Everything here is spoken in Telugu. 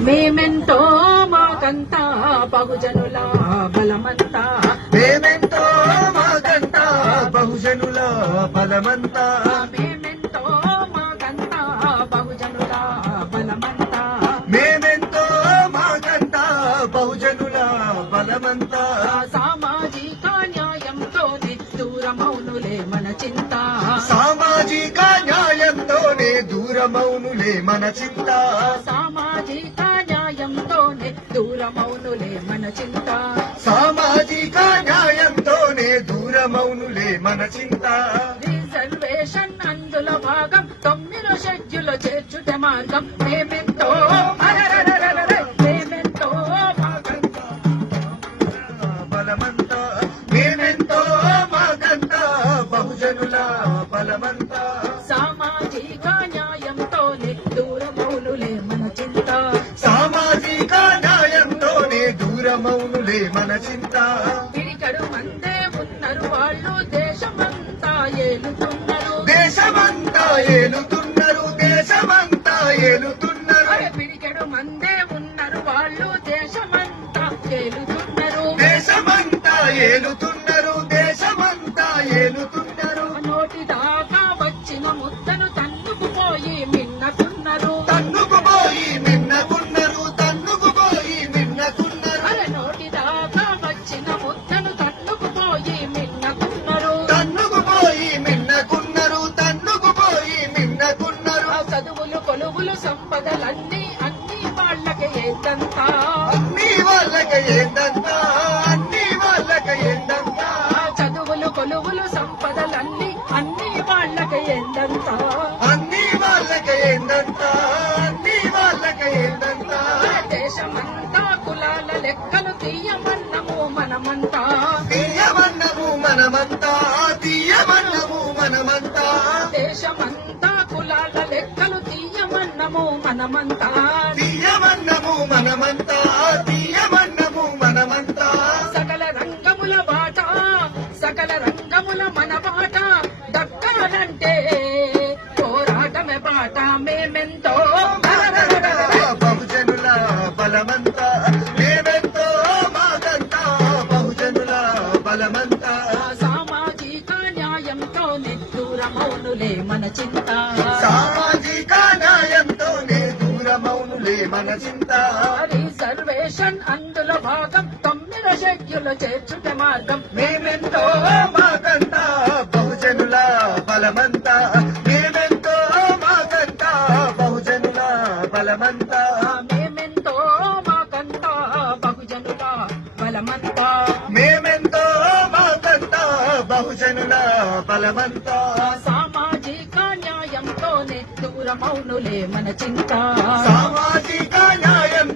మేమెంతో మాకంతా బహుజనుల బలమంతా. మేమెంతో మాకంట బహుజనుల బలమంతా. మేమెంతో మాకంతా బహుజనుల బలమంతా. మేమెంతో మాకంట బహుజనుల బలమంతా. సామాజిక న్యాయంతో మన చింత. సామాజిక దూరమౌనులే మన చింత. సామాజిక న్యాయంతోనే దూరమౌనులే మన చింత. సామాజిక న్యాయంతోనే దూరమౌనులే మన చింత. రిజర్వేషన్ అందులో భాగం తొమ్మిదో షెడ్యూల్ చేర్చుట మార్గం మేమెంతో మేమెంతో బలమంతా దూరమౌనులే మన చింత. పిడికడు మందే ఉన్నారు వాళ్ళు దేశమంతా ఏలుతున్నారు. దేశమంతా ఏలుతున్నారు దేశమంతా ఏలుతున్నారు. పిడికెడు మందే ఉన్నారు వాళ్ళు దేశమంతా ఏలుతున్నారు. దేశమంతా ఏలుతున్నారు దేశమంతా ఏలుతున్నారు. కొలువులు సంపదలన్నీ అన్ని వాళ్ళకి ఏదంతా? అన్ని వాళ్ళకి ఏందంతా? అన్ని వాళ్ళకి ఏందంతా? చదువులు కొలువులు సంపదలన్నీ అన్ని వాళ్ళకి ఏందంతా? అన్ని వాళ్ళకి ఏందంతా? అన్ని వాళ్ళకి ఏందంతా? దేశమంతా కులాల లెక్కలు తీయమన్నము మనమంతా. తీయమన్నము మనమంతా తీయమన్నము మనమంతా. మనమంతా. తీయమన్నము మనమంతా తీయమన్నము మనమంతా. సకల రంగముల బాట సకల రంగముల మన బాట దక్కాలంటే పోరాటమే బాట మేమెంతో. బహుజనుల బలమంతా మేమెంతో మాకంతా బహుజనుల బలమంతా. సామాజిక న్యాయంతో నిద్దూరమౌనులే మన చింత. రిజర్వేషన్ అందులో భాగం తొమ్మిది షెడ్యూల్ చేర్చుట మార్గం. మేమెంతో మాకంతా బహుజనుల బలమంతా. మేమెంతో మాకంతా బహుజనుల బలమంతా. మేమెంతో మాకంతా బహుజనుల బలమంతా. మేమెంతో మాకంతా బహుజనుల బలమంతా. దూరమౌనులే మన చింత. సామాజిక న్యాయం